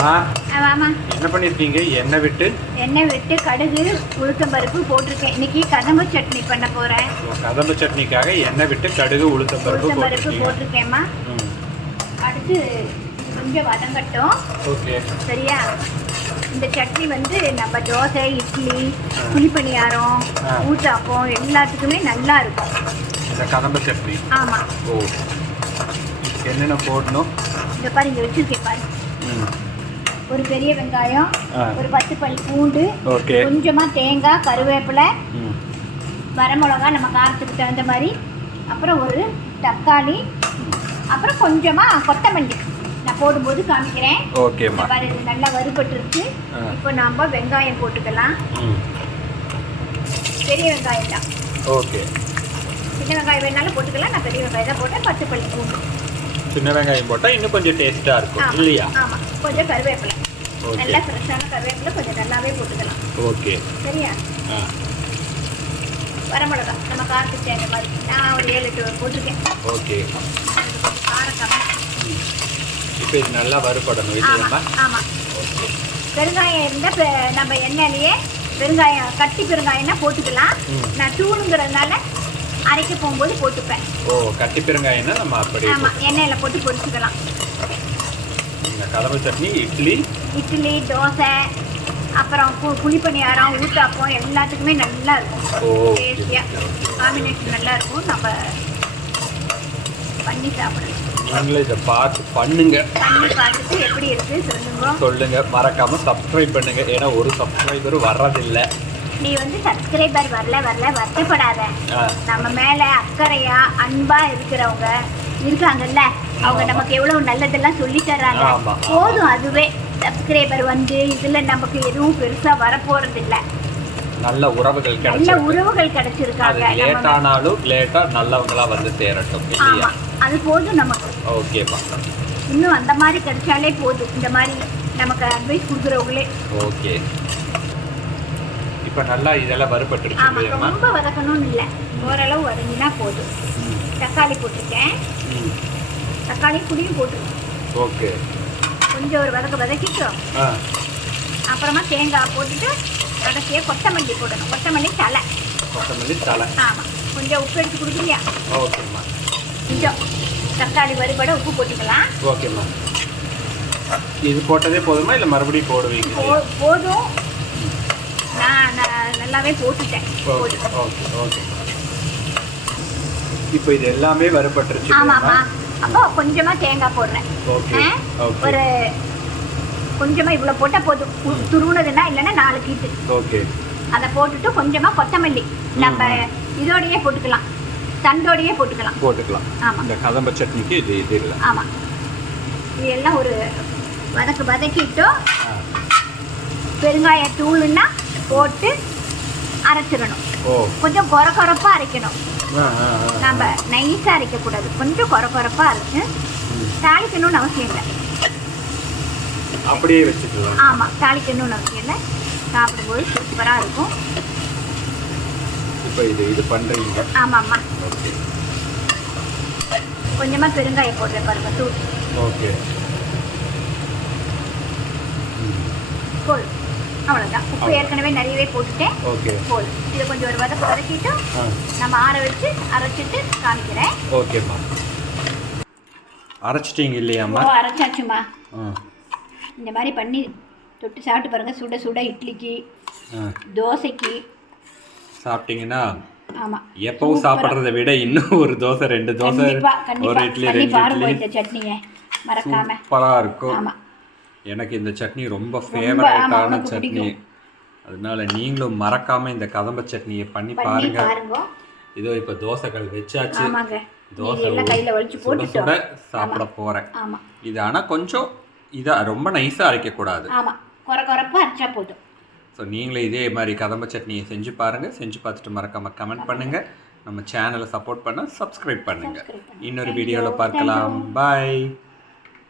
அம்மா ஆ, வாம்மா என்ன பண்ணிருக்கீங்க? எண்ணெய் விட்டு. எண்ணெய் விட்டு கடுகு உளுத்தம் பருப்பு போட்டிருக்கேன். இன்னைக்கு கதம்பு சட்னி பண்ண போறேன். கதம்ப சட்னிக்காக எண்ணெய் விட்டு கடுகு உளுத்தம் பருப்பு போட்டிருக்கேம்மா. அடுத்து கொஞ்சம் வதங்கட்டும். ஓகே. சரியா? இந்த சட்னி வந்து நம்ம தோசை இட்லி குழிப்பணியாரம். ஊத்தாப்பம் எல்லாத்துக்குமே நல்லா இருக்கும். இந்த கதம்ப சட்னி. ஆமாம் ஓ. என்னென்ன போடணும்? இந்த பாரு இங்கே வச்சிருக்கேன் பாரு. ம். ஒரு பெரிய வெங்காயம். ஒரு பத்து பல் பூண்டு ஓகே. கொஞ்சமாக தேங்காய் கருவேப்பிலை வரமிளகா நம்ம காரத்துக்கு தகுந்த மாதிரி. அப்புறம் ஒரு தக்காளி. அப்புறம் கொஞ்சமாக கொத்தமல்லி. நான் போடும்போது காமிக்கிறேன். ஓகேம்மா. இந்த பாரு இது நல்லா வறுபட்டுருச்சு. இப்போ நாம் வெங்காயம் போட்டுக்கலாம். பெரிய வெங்காயம் தான். ஓகே. சின்ன வெங்காயம் வேணாலும் போட்டுக்கலாம். நான் பெரிய வெங்காயம் தான் போட்டேன். பத்து பள்ளி பூண்டு. சின்ன வெங்காயம் போட்டால் இன்னும் கொஞ்சம் டேஸ்ட்டாக இருக்கும். இல்லையா? ஆமா. கொஞ்சம் கருவேப்பிலை. நல்லா ஃப்ரெஷ்ஷான கருவேப்பிலை கொஞ்சம் நல்லாவே போட்டுக்கலாம். ஓகே சரியா? ஆ. வரமிளகா. நம்ம காரத்துக்கு தகுந்த மாதிரி. நான் ஒரு ஏழு எட்டு போட்டிருக்கேன். ஓகே காரம் இப்போ இது நல்லா வறுபடணும் ஆமா இல்லையாம்மா ஆமா. பெருங்காயம் இருந்தால் நம்ம எண்ணெயிலேயே பெருங்காயம் கட்டி பெருங்காயம்னா போட்டுக்கலாம். நான் தூணுங்கிறதுனால அரைக்க போகும்போது போட்டுப்பேன். ஓ கட்டி பெருங்காயம்னா நம்ம அப்படியே ஆமா எண்ணெயில் போட்டு பொரிச்சுக்கலாம். கதம்ப சட்னி இட்லி. இட்லி தோசை அப்புறம் குழிப்பணியாரம் ஊத்தாப்பம் எல்லாத்துக்குமே நல்லா இருக்கும். டேஸ்டியாக காம்பினேஷன் நல்லா இருக்கும். நம்ம பண்ணி சாப்பிடலாம். நீங்களும் இதை பார்த்து பண்ணுங்க. பண்ணி பார்த்துட்டு எப்படி இருக்கு சொல்லுங்க. சொல்லுங்க. மறக்காம சப்ஸ்கிரைப் பண்ணுங்க. ஏன்னா ஒரு சப்ஸ்கிரைபர் வர்றதில்லை. நீ வந்து சப்ஸ்கிரைபர் வரல வரல வருத்தப்படாத. நம்ம மேல அக்கறையா அன்பா இருக்கிறவங்க இருக்காங்கல்ல அவங்க. நமக்கு எவ்வளவு நல்லதெல்லாம் சொல்லி தர்றாங்க. போதும் அதுவே. சப்ஸ்கிரைபர் வந்து இதுல நமக்கு எதுவும் பெருசா வரப்போறது இல்ல நல்ல உறவுகள் நல்ல உறவுகள் கிடைச்சிருக்காங்க. லேட் ஆனாலும் லேட்டா நல்லவங்களா வந்து சேரட்டும் இல்லையா? அது போதும் நமக்கு. ஓகேப்பா இன்னும் அந்த மாதிரி கிடைச்சாலே போதும். இந்த மாதிரி நமக்கு அட்வைஸ் கொடுக்குறவங்களே. ஓகே. இப்போ நல்லா இதெல்லாம் வறுபட்டுருச்சு ஆமா இல்லையாம்மா? ரொம்ப வதக்கணும்னு இல்லை. ஓரளவு வதங்கினா போதும். தக்காளி போட்டிருக்கேன். தக்காளி புளியும் போட்டுருக்கேன் ஓகே. கொஞ்சம் ஒரு வதக்க வதக்கிட்டோம் அப்புறமா தேங்காய் போட்டுட்டு கடைசியாக கொத்தமல்லி போடணும். கொத்தமல்லி தலை கொத்தமல்லி தலை ஆமாம் கொஞ்சம் உப்பு எடுத்து கொடுக்குறியா? ஓகேம்மா. கொஞ்சம் தக்காளி வறுபட உப்பு போட்டுக்கலாம். ஓகேம்மா. இது போட்டதே போதுமா இல்லை மறுபடியும் போடுவீங்க? போதும். நான் நல்லாவே போட்டுட்டேன். ஓகே ஓகே இப்போ இது எல்லாமே வறுபட்டுருச்சு ஆமாம்மா. அப்போ கொஞ்சமாக தேங்காய் போடுறேன். ஒரு கொஞ்சமாக இவ்வளோ போட்டால் போதும். துருவுனதுன்னா இல்லைன்னா நாலு கீட்டு ஓகே. அதை போட்டுட்டு கொஞ்சமாக கொத்தமல்லி. நம்ம இதோடையே போட்டுக்கலாம். தண்டோடையே போட்டுக்கலாம். போட்டுக்கலாம். ஆமாம் இந்த கதம்ப சட்னிக்கு இது இது இல்லை. ஆமாம் இது எல்லாம் ஒரு வதக்கு வதக்கிட்டு பெருங்காய தூளுன்னா போட்டு அரைச்சிடணும். கொஞ்சம் கொர கொரப்பாக அரைக்கணும். நம்ம நைஸாக அரைக்கக்கூடாது. கொஞ்சம் கொர கொரப்பாக அரைச்சு. தாளிக்கணும்னு அவசியம் இல்லை. அப்படியே வச்சுக்கலாம். ஆமாம் தாளிக்கணும்னு அவசியம் இல்லை. சாப்பிடும்போது சூப்பராக இருக்கும். இப்போ இது இது பண்ணுறீங்க ஆமாம்மா. கொஞ்சமாக பெருங்காயம் போடுறேன் பாருங்க தூள். ஓகே. போல். அவ்வளோதான் உப்பு. ஏற்கனவே நிறையவே போட்டுட்டேன். ஓகே. போல் இதை கொஞ்சம் ஒரு வதக்கு வதக்கிட்டு நம்ம ஆற வச்சு அரைச்சிட்டு காமிக்கிறேன். ஓகேம்மா. அரைச்சிட்டீங்க இல்லையாம்மா? ஓ அரைச்சாச்சுமா இந்த மாதிரி பண்ணி தொட்டு சாப்பிட்டு பாருங்க. சுட சுட இட்லிக்கு தோசைக்கு. சாப்பிட்டீங்கன்னா ஆமாம் எப்பவும் சாப்பிட்றத விட இன்னும் ஒரு தோசை ரெண்டு தோசை ஒரு இட்லி ரெண்டு இட்லி. சட்னியை. மறக்காம. சூப்பராக இருக்கும். ஆமா. எனக்கு இந்த சட்னி ரொம்ப ஃபேவரட்டான சட்னி. அதனால நீங்களும் மறக்காம இந்த கதம்ப சட்னியை பண்ணி பாருங்க. இதோ இப்போ தோசைகள் வச்சாச்சு. தோசை சுட சாப்பிட போறேன். இது ஆனால் கொஞ்சம் இதா ரொம்ப நைஸாக அரைக்கக்கூடாது ஸோ நீங்களும் இதே மாதிரி கதம்ப சட்னியை செஞ்சு பாருங்கள் செஞ்சு பார்த்துட்டு மறக்காம கமெண்ட் பண்ணுங்கள் நம்ம சேனலை சப்போர்ட் பண்ண சப்ஸ்கிரைப் பண்ணுங்கள். இன்னொரு. வீடியோவில் பார்க்கலாம். பாய்